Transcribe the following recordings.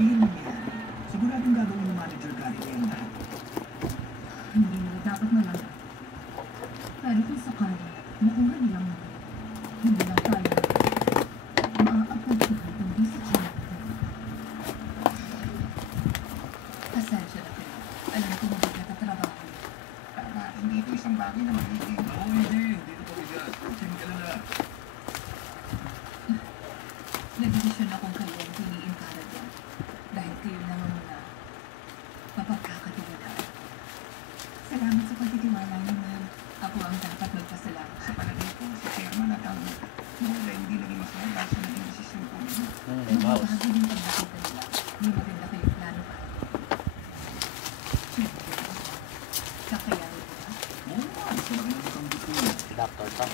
Sabihin mo niya, siguradong gagawin ng manager ka rin yung lahat. Hindi nila dapat malaman. Pero kung sakali, makuha nilang hindi lang tayo. Maaapagpuhan kundi sa channel. Pasensya na kayo. Alam ko mabigat at trabaho. Tama, hindi ito isang bagay na magiging. Oo, hindi. Hindi ito pabigat. Tingin ka lang na. Nagdesisyon akong kayo ang piliin para dyan. Dahil kayo naman muna mapagkakatiwalaan. Salamat sa pagtitiwala niyo, ma'am. Ako ang dapat magpasalamat. Sa palagay ko, si Chairman at ang wala hindi naging masaya dahil sa naging desisyon ko ninyo. Magbago din pag nakita nila. May maganda kayong plano para. Siyempre, kakayanin ko na. Oo nga, gusto na rin ang gusto niyo. Doctor Tom.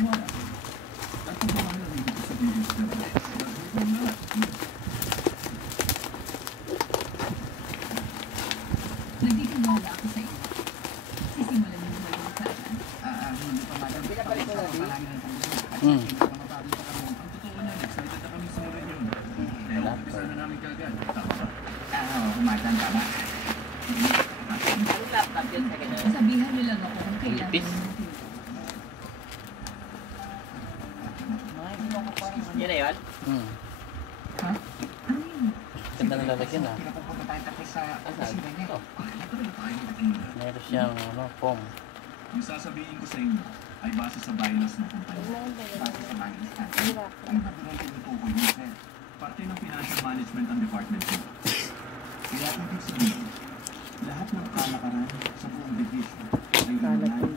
Wala. At kung baka lang hindi ko sabihin sa mga Nagtitiwala ako sa inyo. Sisimulan niyo ba yung saan? hindi pa madam. Pinapalik ko na rin. Palagi ng panggusto. At sa mababago pa kami. Ang totoo na, excited na kami simulan yun. Eh, umpisa na namin kagad. Tama ba? Madam, tama. Anong laptop yun sa ganun? Sabihan niyo lang ako kung kailangan Ipis. ng Yun na yun? Ha? Ano yun? Ganda ng lalagyan ah. Pinapupunta tayo tapos sa Asan? opisina niya. Ito. Natuloy tayo naging. Meron siyang foam. Yung sasabihin ko sa inyo ay base sa bylaws ng kumpanya. Base sa managing stand. Ang natural tinutukoy niyo, sir. Parte ng financial management ang department niyo. Kaya ibig sabihin, lahat ng kalakaran sa buong division ay inunahin,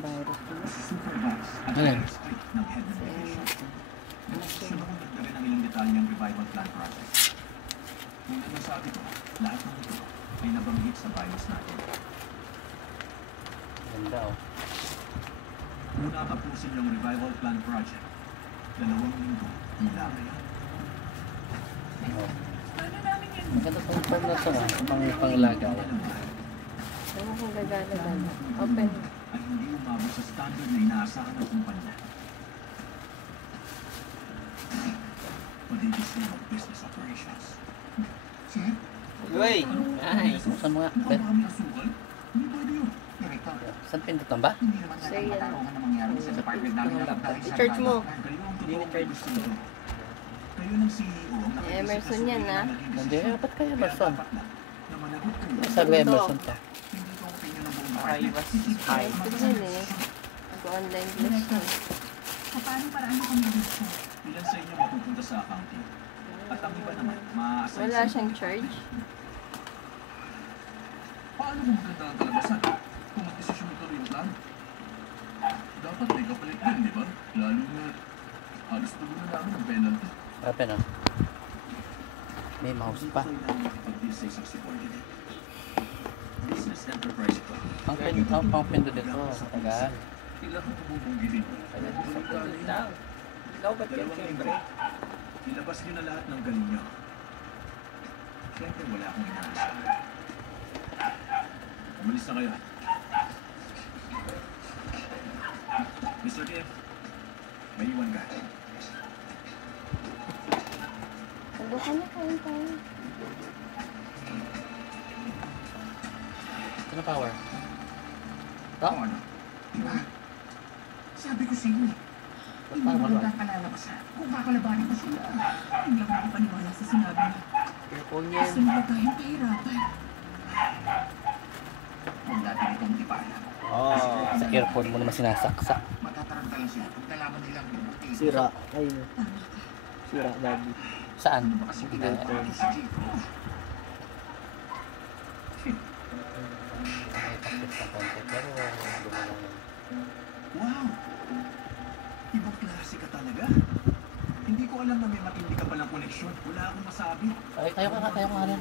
supervise at Ayan. respect ng head ng division. Desisyon akong nagdala ng ilang detalyang revival plan project. Ngunit nasabi ko, lahat ng ito ay nabanggit sa bylaws natin. Ganda oh. Muna tapusin yung revival plan project. 2 linggo mula ngayon. Oh. Ano namin yun? Maganda tong form na to ah. Panglagay. Ano kung gagana-gana? Open. Ay hindi umabot sa standard na inaasahan ng kumpanya. Madidisay ang business operations. Sir, Uy! Ay! Buksan mo nga. Mukhang kami asukal. Hindi pwede yun. Director, Saan pindutan ba? hindi naman yan Say, ang katarungan na mangyari sa department namin na dahil sa I-charge mo. Kayo ang totoong gusto nito. Kayo ng CEO ang nakikisip Emerson yan, na ah. naging Hindi, desisyon. ba't kaya Kaya Emerson? dapat lang na managot kayo. Saan ba Emerson to? Hindi ko opinion ng buong Ay, department. was Isip ko, high. Tignan eh. Nag-online class Director, na. paano paraan ko kung gusto? Ilan sa inyo mapupunta sa accounting? At ang iba naman, ma-assign Wala sa siyang charge. Paano kung maganda ang kalabasan? Kung mag-desisyon ito rin plan? Dapat may kapalit din, di ba? Lalo na halos tuloy na namin ang penalty. Grabe no? May mouse pa. Pag-deal sa isang subordinate. Business enterprise ito. Ang pang-pindo dito. Tagal. Kailangan bubunggilin. Tagal sa pindot lang. Ikaw ba't yan siyempre? Ilabas niyo na lahat ng galing niyo. Siyempre wala akong inaasahan. Umalis na kayo. Mr. Kim, may iwan ka. Ano ka na kain tayo? Ano power? Kung ano? Diba? Sabi ko sa inyo, hindi Parang mo wala. magandang kalalabasan. Kung kakalabanin ko sila. Hindi ako makapaniwala sa sinabi niya. Earphone Gusto nila tayong pahirapan. Kung dati itong ipala. Oh, sa earphone mo naman sinasaksak. Matataranta lang sila pag nalaman nilang buti. Sira. Ayun. Sira lagi. Saan? Ano ba kasi ginagawa ko sa Chico? Nakipakit sa konti, pero gumalang yun. Wow! Ibang klase ka talaga. Hindi ko alam na may matindi ka palang koneksyon. Wala akong masabi. Ay, tayo ka rin.